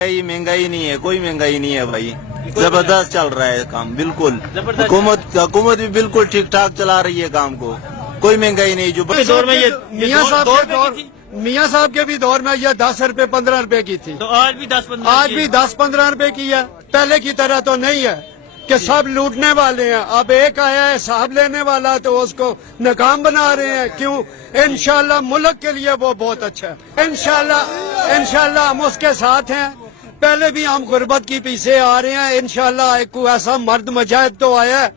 महंगाई नहीं है, कोई महंगाई नहीं है भाई, जबरदस्त चल रहा है काम, बिल्कुल। हुकूमत भी बिल्कुल ठीक ठाक चला रही है काम को, कोई महंगाई नहीं। जो दौर में ये मियाँ साहब के भी दौर में ये 10 रुपए 15 रुपए की थी, तो आज भी 10-15 रुपए की है। पहले की तरह तो नहीं है कि सब लूटने वाले हैं। अब एक आया है हिसाब लेने वाला तो उसको नाकाम बना रहे हैं। क्यों? इंशाल्लाह मुल्क के लिए वो बहुत अच्छा है। इंशाल्लाह हम उसके साथ हैं। पहले भी हम गुर्बत की पीछे आ रहे हैं। इंशाल्लाह एक कोई ऐसा मर्द मुजाहिद तो आया है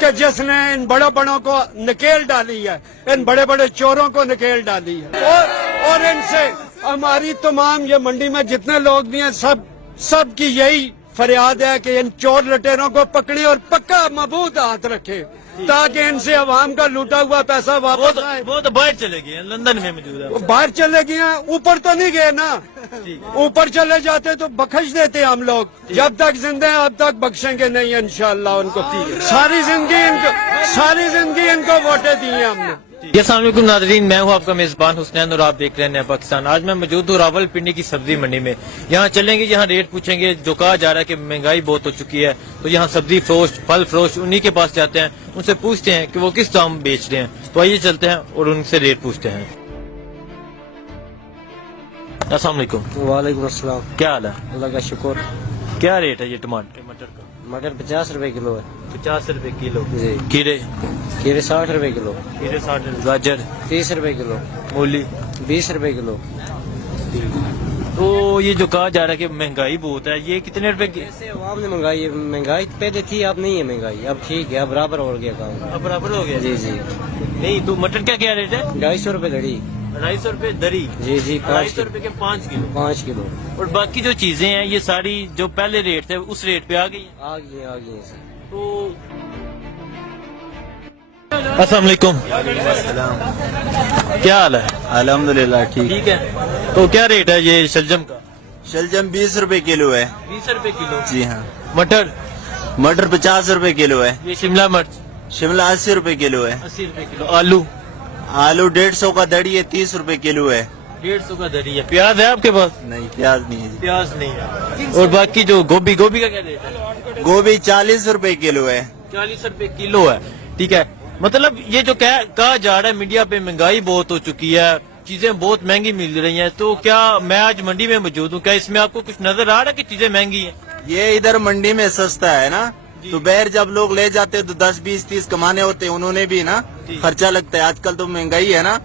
कि जिसने इन बड़े बड़ों को नकेल डाली है, इन बड़े बड़े चोरों को नकेल डाली है। और इनसे हमारी तमाम ये मंडी में जितने लोग भी हैं सब की यही फरियाद है कि इन चोर लुटेरों को पकड़े और पक्का मजबूत हाथ रखे ताकि इनसे अवाम का लूटा हुआ पैसा वापस आए। वो तो बाहर चले गए, लंदन में मौजूद है। वो बाहर चले गए हैं, ऊपर तो नहीं गए ना। ऊपर चले जाते तो बख्श देते हम लोग। जब तक जिंदा हैं अब तक बख्शेंगे नहीं इंशाल्लाह उनको। सारी जिंदगी इनको वोटें दी हैं हमने। अस्सलाम वालेकुम नाज़रीन, मैं हूं आपका मेजबान हुसनैन और आप देख रहे हैं नया पाकिस्तान। आज मैं मौजूद हूं रावलपिंडी की सब्जी मंडी में। यहाँ चलेंगे, यहाँ रेट पूछेंगे। जो कहा जा रहा है कि महंगाई बहुत हो चुकी है, तो यहाँ सब्जी फरोश फल फरोश उन्हीं के पास जाते हैं, उनसे पूछते हैं कि वो किस दाम बेच रहे हैं। तो आइए चलते हैं और उनसे रेट पूछते हैं। अस्सलाम वालेकुम। वालेकुम अस्सलाम। क्या हाल है? अल्लाह का शुक्र। क्या रेट है ये टमाटर का? मटर 50 रुपए किलो है। 50 रुपए किलो जी। खीरे? खीरे 60 रुपए किलो। खीरे 60। गाजर? 30 रुपए किलो। मूली? 20 रुपए किलो। तो ये जो कहा जा रहा है कि महंगाई बहुत है, ये कितने रुपए की? ऐसे आवाम ने महंगाई पहले थी, अब नहीं है महंगाई, अब ठीक है, अब बराबर हो गया काम। अब बराबर हो गया? जी जी। नहीं तो मटर क्या क्या रेट है? 250 रुपए दड़ी। 250 रुपए दरी? जी जी। 250 रुपए के 5 किलो। 5 किलो। और बाकी जो चीजें हैं ये सारी जो पहले रेट थे उस रेट पे आ गई हैं। आ गई तो अस्सलाम वालेकुम। क्या हाल है? अल्हम्दुलिल्लाह ठीक। ठीक है। तो क्या रेट है ये शलजम का? शलजम 20 रुपए किलो है। 20 रुपए किलो? जी हाँ। मटर 50 रुपए किलो है। ये शिमला मिर्च? शिमला 80 रुपए किलो है। 80 रुपए किलो। आलू? आलू 150 का दड़ी है, 30 रुपए किलो है। 150 का दरी है। प्याज है आपके पास? नहीं, प्याज नहीं है। प्याज नहीं है। और बाकी जो गोभी का क्या रेट है? गोभी 40 रुपए किलो है। 40 रुपए किलो है। ठीक है। मतलब ये जो कहा जा रहा है मीडिया पे महंगाई बहुत हो चुकी है, चीजें बहुत महंगी मिल रही हैं, तो क्या मैं आज मंडी में मौजूद हूँ, क्या इसमें आपको कुछ नजर आ रहा है कि चीजें महंगी हैं? ये इधर मंडी में सस्ता है ना, तो बाहर जब लोग ले जाते हैं तो 10, 20, 30 कमाने होते हैं, उन्होंने भी ना खर्चा लगता है। आजकल तो महंगाई है ना,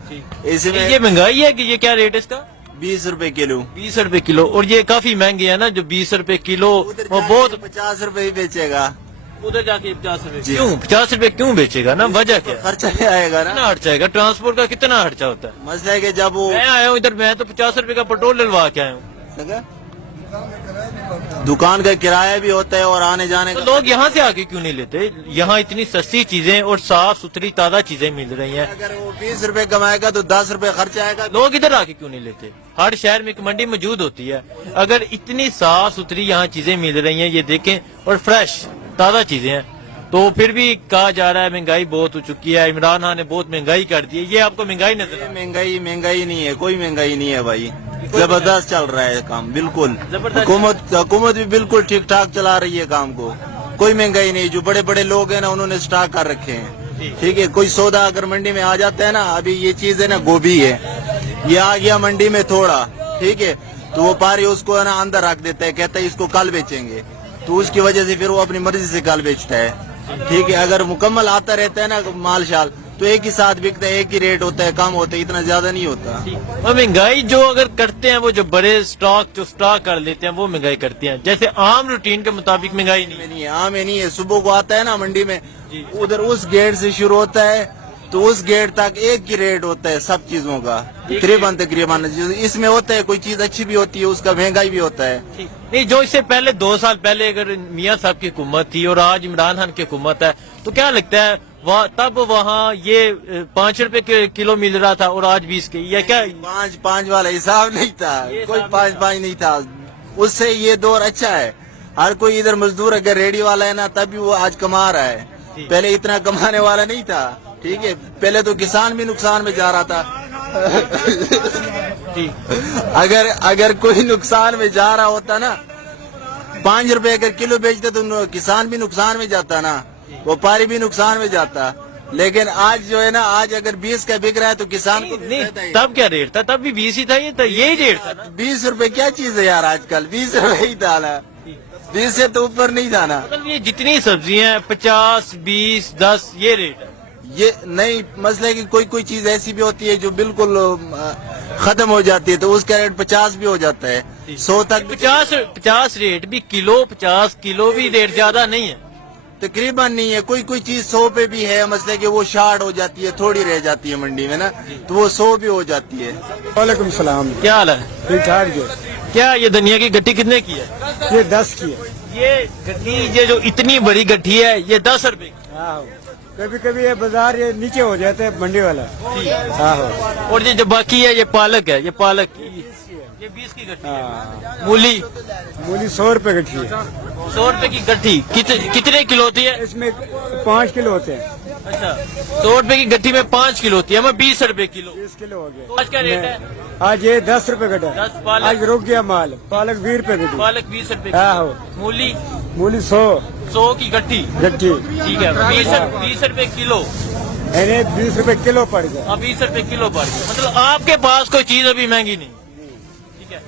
इसमें ये महंगाई है कि ये क्या रेट है इसका? 20 रुपए किलो। 20 रुपए किलो। और ये काफी महंगे है ना, जो 20 रुपए किलो वो बहुत। 50 रुपए ही बेचेगा उधर जाके 50 रुपए क्यों? 50 रुपए क्यों बेचेगा ना? वजह क्या? खर्चा भी आएगा ना। कितना हट जाएगा? ट्रांसपोर्ट का कितना खर्चा होता है? मसला है कि जब वो मैं आया हूँ इधर, मैं तो 50 रुपए का पेट्रोल डलवा के आया हूँ। दुकान का किराया भी होता है और आने जाने तो का। लोग यहाँ से आके क्यों नहीं लेते? यहाँ इतनी सस्ती चीजें और साफ सुथरी ताजा चीजें मिल रही हैं। अगर वो 20 रुपए कमाएगा तो 10 रुपए खर्चा आएगा। लोग इधर आके क्यों नहीं लेते? हर शहर में एक मंडी मौजूद होती है। अगर इतनी साफ सुथरी यहाँ चीजें मिल रही हैं, ये देखें, और फ्रेश ताजा चीजें हैं, तो फिर भी कहा जा रहा है महंगाई बहुत हो चुकी है, इमरान खान ने बहुत महंगाई कर दी है। ये आपको महंगाई नजर? महंगाई नहीं है, कोई महंगाई नहीं है भाई, जबरदस्त चल रहा है काम, बिल्कुल। हुकूमत भी बिल्कुल ठीक ठाक चला रही है काम को, कोई महंगाई नहीं। जो बड़े बड़े लोग हैं ना, उन्होंने स्टॉक कर रखे हैं। ठीक है, कोई सौदा अगर मंडी में आ जाता है ना, अभी ये चीज है ना, गोभी है, ये आ गया मंडी में थोड़ा, ठीक है, तो वो पारी उसको है ना अंदर रख देता है, कहता है इसको कल बेचेंगे, तो उसकी वजह से फिर वो अपनी मर्जी से कल बेचता है। ठीक है, अगर मुकम्मल आता रहता है ना माल शाल, तो एक ही साथ बिकता है, एक ही रेट होता है, कम होता है, इतना ज्यादा नहीं होता। और महंगाई जो अगर करते हैं वो जो बड़े स्टॉक कर लेते हैं वो महंगाई करते हैं, जैसे आम रूटीन के मुताबिक महंगाई नहीं है। आम है नहीं है। सुबह को आता है ना मंडी में, उधर उस गेट से शुरू होता है तो उस गेट तक एक ही रेट होता है सब चीजों का, तकरीबन। इसमें होता है कोई चीज अच्छी भी होती है, उसका महंगाई भी होता है। नहीं, जो इससे पहले 2 साल पहले अगर मियाँ साहब की हुकूमत थी और आज इमरान खान की हुकूमत है, तो क्या लगता है तब वहाँ ये 5 रुपए किलो मिल रहा था और आज 20 के, या क्या? 5 वाला हिसाब नहीं था, कोई 5 नहीं था। उससे ये दौर अच्छा है। हर कोई इधर मजदूर अगर रेडी वाला है ना, तभी वो आज कमा रहा है, पहले इतना कमाने वाला नहीं था। ठीक है, पहले तो किसान भी नुकसान में जा रहा था। اگر کوئی نقصان میں جا رہا ہوتا نا 5 روپے اگر کلو بیچتے تو کسان بھی نقصان میں جاتا نا, وپاری بھی نقصان میں جاتا. لیکن آج جو ہے نا, آج اگر 20 کا بک رہا ہے تو کسان کو نہیں, تب کیا ریٹ تھا؟ تب بھی 20 ہی تھا, یہی ریٹ تھا. 20 روپے کیا چیز ہے یار, آج کل 20 روپے ہی تھا نا, 20 سے تو اوپر نہیں تھا نا. مطلب یہ جتنی سبزیاں 50 20 10 یہ ریٹ ہے. یہ نہیں مسئلہ ہے کہ کوئی چیز ایسی بھی ہوتی ہے جو بالکل ختم ہو جاتی ہے تو اس کا ریٹ 50 بھی ہو جاتا ہے, 100 تک بھی 50 ریٹ بھی کلو, 50 کلو بھی ریٹ زیادہ نہیں ہے. تقریباً نہیں ہے. کوئی چیز 100 پہ بھی ہے, مسئلہ کہ وہ 60 ہو جاتی ہے, تھوڑی رہ جاتی ہے منڈی میں نا, تو وہ 100 بھی ہو جاتی ہے. وعلیکم السلام. کیا حال ہے؟ ٹھیک ٹھاک جو. کیا یہ دھنیا کی گٹھی کتنے کی ہے؟ یہ 10 کی ہے. یہ گٹھی یہ جو اتنی بڑی گٹھی ہے یہ 10 روپے کی. کبھی کبھی یہ بازار یہ نیچے ہو جاتے ہیں منڈی والا. اور یہ جو باقی ہے یہ پالک ہے, یہ پالک یہ 20 کی گٹھی ہے. مولی 100 روپے گٹھی ہے. 100 روپے کی گٹھی کتنے کلو ہوتی ہے؟ اس میں 5 کلو ہوتے ہیں. اچھا 100 روپے کی گٹھی میں 5 کلو ہوتی ہے, ہمیں 20 روپے کلو. 20 کلو ہو گئے. آج کیا ریٹ ہے؟ آج یہ 10 روپے گٹا. 10 پالک. آج رک گیا مال. پالک 20 روپے گٹھی. پالک 20 روپے ہاں. کی. مولی مولی 100 کی گٹھی. گٹھی. ٹھیک ہے, 20 روپے کلو. یعنی 20 روپے کلو پڑ گیا. 20 روپے کلو پڑ گیا. مطلب آپ کے پاس کوئی چیز ابھی مہنگی نہیں. ٹھیک ہے.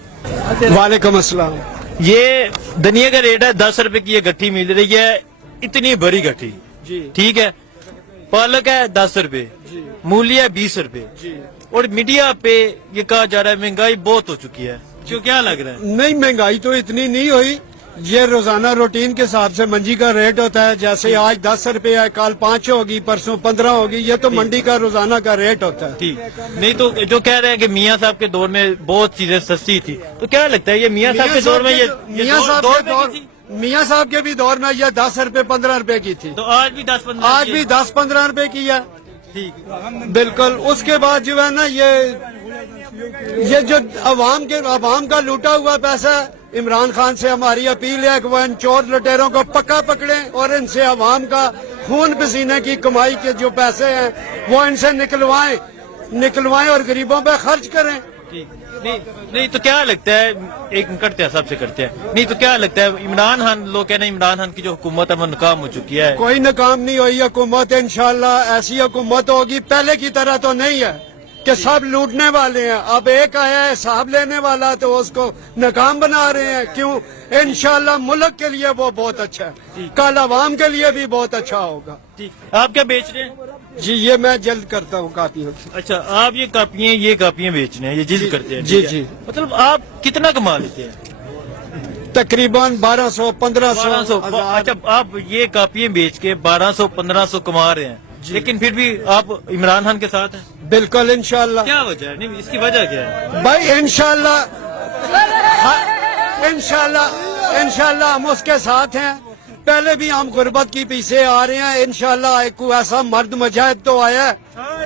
وعلیکم السلام. یہ دھنیا کا ریٹ ہے 10 روپے کی, یہ گٹھی مل رہی ہے, اتنی بڑی گٹھی. ٹھیک ہے. پالک ہے 10 روپے, مولی ہے 20 روپے. اور میڈیا پہ یہ کہا جا رہا ہے مہنگائی بہت ہو چکی ہے. کیا لگ رہا ہے؟ نہیں, مہنگائی تو اتنی نہیں ہوئی. یہ روزانہ روٹین کے حساب سے منڈی کا ریٹ ہوتا ہے. جیسے آج 10 روپے ہے, کل 5 ہوگی, پرسوں 15 ہوگی. یہ تو منڈی کا روزانہ کا ریٹ ہوتا ہے. ٹھیک. نہیں تو جو کہہ رہے ہیں کہ میاں صاحب کے دور میں بہت چیزیں سستی تھی, تو کیا لگتا ہے یہ میاں صاحب کے دور میں میاں صاحب کے بھی دور میں یہ 10 روپے 15 روپے کی تھی, تو آج بھی 10-15 آج بھی 10-15 روپے کی ہے. ٹھیک. بالکل. اس کے بعد جو ہے نا یہ جو عوام کا لوٹا ہوا پیسہ ہے, عمران خان سے ہماری اپیل ہے کہ وہ ان چور لٹیروں کو پکا پکڑیں اور ان سے عوام کا خون پسینے کی کمائی کے جو پیسے ہیں وہ ان سے نکلوائیں اور غریبوں پہ خرچ کریں. نہیں تو کیا لگتا ہے, ایک کرتے ہیں سب سے کرتے ہیں, نہیں تو کیا لگتا ہے عمران خان, لوگ کہنا عمران خان کی جو حکومت ہے وہ ناکام ہو چکی ہے؟ کوئی ناکام نہیں ہوئی حکومت. انشاءاللہ ایسی حکومت ہوگی, پہلے کی طرح تو نہیں ہے کہ سب لوٹنے والے ہیں. اب ایک آیا ہے حساب لینے والا تو اس کو ناکام بنا رہے ہیں. کیوں؟ انشاءاللہ ملک کے لیے وہ بہت اچھا ہے, کل عوام کے لیے بھی بہت اچھا ہوگا. آپ کیا بیچ رہے ہیں؟ جی یہ میں جلد کرتا ہوں کاپیوں. اچھا, آپ یہ کاپیاں بیچ رہے ہیں, یہ جلد کرتے ہیں؟ جی. مطلب آپ کتنا کما لیتے ہیں؟ تقریباً 1200-1500. اچھا, آپ یہ کاپیاں بیچ کے 1200-1500 کما رہے ہیں, لیکن پھر بھی آپ عمران خان کے ساتھ ہیں؟ بالکل. انشاءاللہ. کیا وجہ ہے, نہیں اس کی وجہ کیا ہے بھائی؟ انشاءاللہ ہم اس کے ساتھ ہیں. پہلے بھی ہم غربت کی پیچھے آ رہے ہیں. انشاءاللہ ایک ایسا مرد مجاہد تو آیا ہے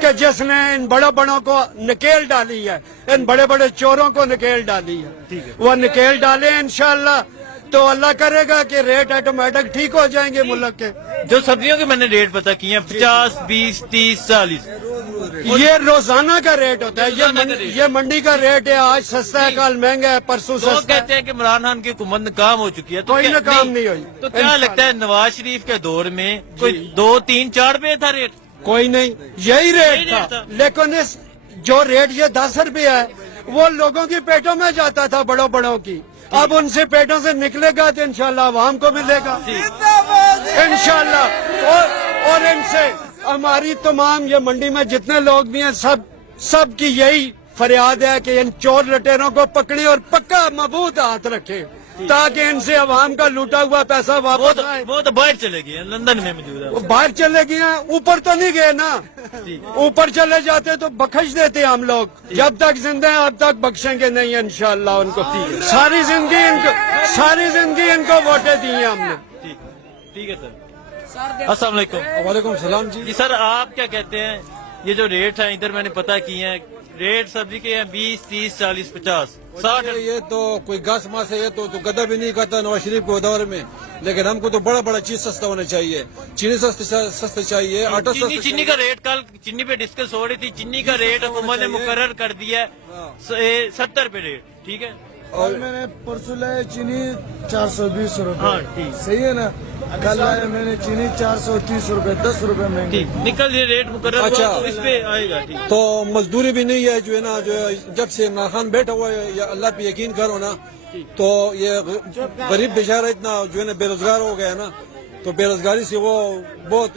کہ جس نے ان بڑوں کو نکیل ڈالی ہے, ان بڑے چوروں کو نکیل ڈالی ہے. وہ نکیل ڈالے انشاءاللہ تو اللہ کرے گا کہ ریٹ آٹومیٹک ٹھیک ہو جائیں گے ملک کے. جو سبزیوں کے میں نے ریٹ پتا کیے ہیں 50 20 30 40, یہ روزانہ کا ریٹ ہوتا ہے. یہ منڈی کا ریٹ ہے. آج سستا ہے, کل مہنگا ہے, پرسوں لوگ سستا کہتے ہیں کہ عمران خان کی حکومت ناکام ہو چکی ہے. کوئی ناکام نہیں ہوئی. تو کیا لگتا ہے نواز شریف کے دور میں کوئی 2 3 4 پہ تھا ریٹ؟ کوئی نہیں, یہی ریٹ تھا. لیکن جو ریٹ یہ 10 روپے ہے وہ لوگوں کی پیٹوں میں جاتا تھا, بڑوں کی. اب ان سے پیٹوں سے نکلے گا تو انشاءاللہ عوام کو ملے گا انشاءاللہ. اور ان سے ہماری تمام یہ منڈی میں جتنے لوگ بھی ہیں سب کی یہی فریاد ہے کہ ان چور لٹیروں کو پکڑے اور پکا مضبوط ہاتھ رکھے تاکہ ان سے عوام کا لوٹا ہوا پیسہ واپس آئے. وہ تو باہر چلے گئے, لندن میں موجود ہے. وہ باہر چلے گئے ہیں, اوپر تو نہیں گئے نا. اوپر چلے جاتے تو بخش دیتے ہم لوگ. جب تک زندہ ہیں اب تک بخشیں گے نہیں انشاءاللہ ان کو. ساری زندگی ان کو ووٹیں دی ہیں ہم نے. ٹھیک ہے سر. السلام علیکم. وعلیکم السلام. جی سر, آپ کیا کہتے ہیں یہ جو ریٹ ہے ادھر میں نے پتا کی ہے रेट सब्जी के हैं 20, 30, 40, 50, 60। ये तो कोई घास मास है, ये तो गदा भी नहीं करता नवाज शरीफ के दौर में। लेकिन हमको तो बड़ा बड़ा चीज सस्ता होना चाहिए, चीनी सस्ते चाहिए, आटा चीनी सस्ता चीनी का रेट कल चीनी पे डिस्कस हो रही थी, चीनी का रेट हुकूमत ने मुकर्रर कर दिया है 70 रुपए रेट, ठीक है। और मैंने परसों लाया चीनी 420 हाँ, रुपए, ठीक। सही है ना। कल लाया मैंने चीनी 430 रुपए, 10 रुपए महंगी। ठीक, निकल ये रेट मुकर्रर हुआ अच्छा। तो इस पे आएगा, ठीक। तो मजदूरी भी नहीं है जो है ना, जो जब से इमरान खान बैठा हुआ है, या अल्लाह पे यकीन करो ना, तो ये गरीब बेचारा इतना जो है ना बेरोजगार हो गया है ना, तो बेरोजगारी से वो बहुत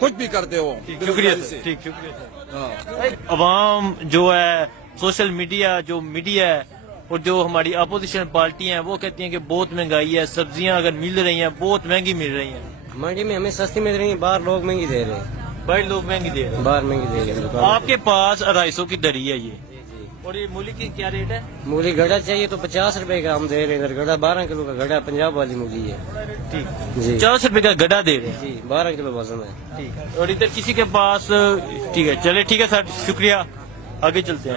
कुछ भी करते हो। शुक्रिया सर, ठीक, शुक्रिया सर। अवाम जो है, सोशल मीडिया जो मीडिया है और जो हमारी अपोजिशन पार्टियां हैं वो कहती हैं कि बहुत महंगाई है, सब्जियां अगर मिल रही हैं बहुत महंगी मिल रही हैं। मंडी में हमें सस्ती मिल रही है, बाहर लोग महंगी दे रहे हैं, भाई लोग महंगी दे रहे हैं। बाहर महंगी दे रहे हैं दुकान। आपके पास 250 की दरी है ये, और ये मूली की क्या रेट है? मूली गड़ा चाहिए तो 50 रुपए का हम दे रहे हैं, इधर गड़ा 12 किलो का गड़ा, पंजाब वाली मूली है ठीक जी। 50 रुपए का गड्ढा दे रहे हैं, जी 12 किलो वजन है। ठीक। और इधर किसी के पास, ठीक है, चले ठीक है सर, शुक्रिया, आगे चलते हैं।